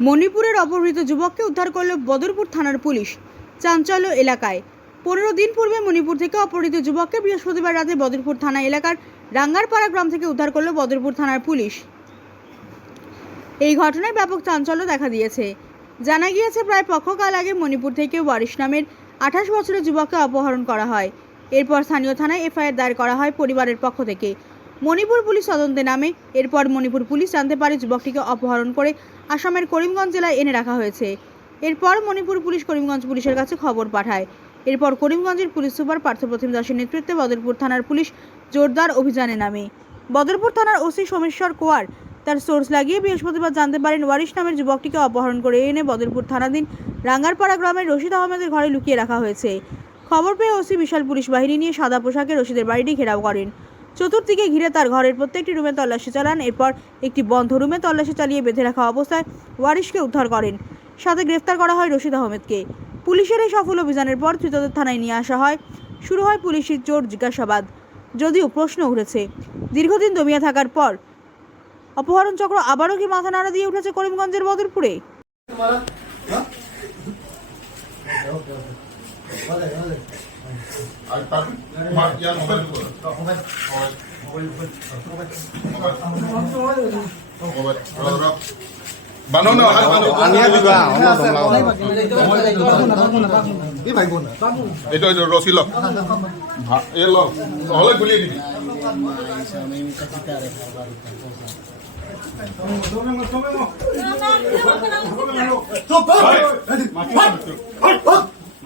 মণিপুরের অপহৃত যুবককে উদ্ধার করল বদরপুর থানার পুলিশ। চাঞ্চল্য এলাকায়। পনেরো দিন পূর্বে মণিপুর থেকে অপহৃত যুবককে বৃহস্পতিবার রাতে বদরপুর থানা এলাকার রাঙ্গারপাড়া গ্রাম থেকে উদ্ধার করল বদরপুর থানার পুলিশ। এই ঘটনায় ব্যাপক চাঞ্চল্য দেখা দিয়েছে। জানা গিয়েছে, প্রায় পক্ষকাল আগে মণিপুর থেকে ওয়ারিশ নামের আঠাশ বছরের যুবককে অপহরণ করা হয়। এরপর স্থানীয় থানায় এফআইআর দায়ের করা হয় পরিবারের পক্ষ থেকে। মণিপুর পুলিশ তদন্তে নামে। এরপর মণিপুর পুলিশ জানতে পারে যুবকটিকে অপহরণ করে আসামের করিমগঞ্জ জেলায় এনে রাখা হয়েছে। এরপর মণিপুর পুলিশ করিমগঞ্জ পুলিশের কাছে খবর পাঠায়। এরপর করিমগঞ্জের পুলিশ সুপার পার্থপ্রতিম দাসের নেতৃত্বে বদরপুর থানার পুলিশ জোরদার অভিযানে নামে। বদরপুর থানার ওসি সোমেশ্বর কোয়ার তার সোর্স লাগিয়ে বৃহস্পতিবার জানতে পারেন ওয়ারিশ নামের যুবকটিকে অপহরণ করে এনে বদরপুর থানাধীন রাঙ্গারপাড়া গ্রামের রশিদ আহমেদের ঘরে লুকিয়ে রাখা হয়েছে। খবর পেয়ে ওসি বিশাল পুলিশ বাহিনী নিয়ে সাদা পোশাকে রশিদের বাড়িটি ঘেরাও করেন। চতুর্দিকে ঘিরে তার ঘরের প্রত্যেকটি রুমে তল্লাশি চালান। এরপর একটি বন্ধ রুমে তল্লাশি চালিয়ে বেঁধে রাখা অবস্থায় ওয়ারিশকে উদ্ধার করেন। সাথে গ্রেফতার করা হয় রশিদ আহমেদকে। পুলিশের এই সফল অভিযানের পর ধৃতদের থানায় নিয়ে আসা হয়। শুরু হয় পুলিশের জোর জিজ্ঞাসাবাদ। যদিও প্রশ্ন উঠেছে, দীর্ঘদিন দমিয়ে থাকার পর অপহরণ চক্র আবারও কি মাথা নাড়া দিয়ে উঠেছে করিমগঞ্জের বদরপুরে? আর তার বানো না হাল বানো আনিয়া দিবা অন্য তোমরা এটা ওই রসি লক এ লক হলে গুলিয়ে দিবি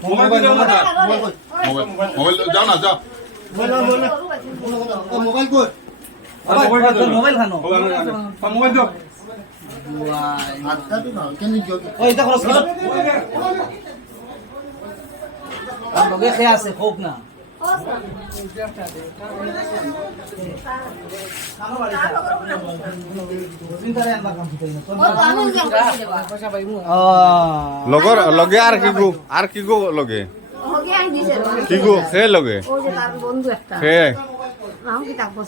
মোবাইল মোবাইল মোবাইল যাও না যাও। মোবাইল ক'ত মোবাইল খানো। মোবাইল দাও। আছে হোক না। লগৰ, লগে আর কি গো আর কি গো লগে? কি গো, সে লগে?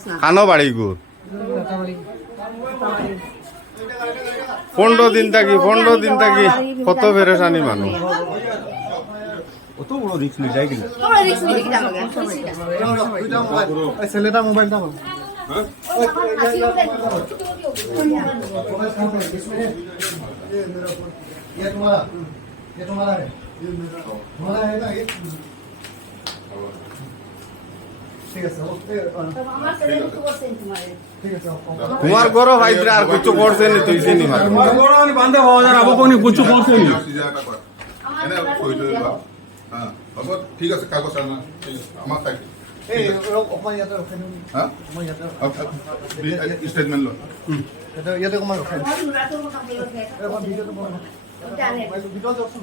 না কানো বাড়ি গো। পনেরো দিন থাকি পনেরো দিন থাকি কত পেরেশানি মানুষ তোমরা রিক্স নিয়ে কি জানো কেন দুইটা মোবাইল এই ছেলেটা মোবাইল দাও ये तुम्हारा ये तुम्हारा है तुम्हारा है ना ये ঠিক আছে ওকে আমার ছেলে তো বলছেন তোমার ঠিক আছে তোমার গরো ভাইরা আর কিছু করছে নি তুই চিনি মার গোড়ানি বান্ধে হওয়া যায় আবো কোনি কিছু করছে নি হ'ব ঠিক আছে কাগজ আনা আমাৰ ঠাইত ষ্টেটমেণ্ট লৈ ইয়াতে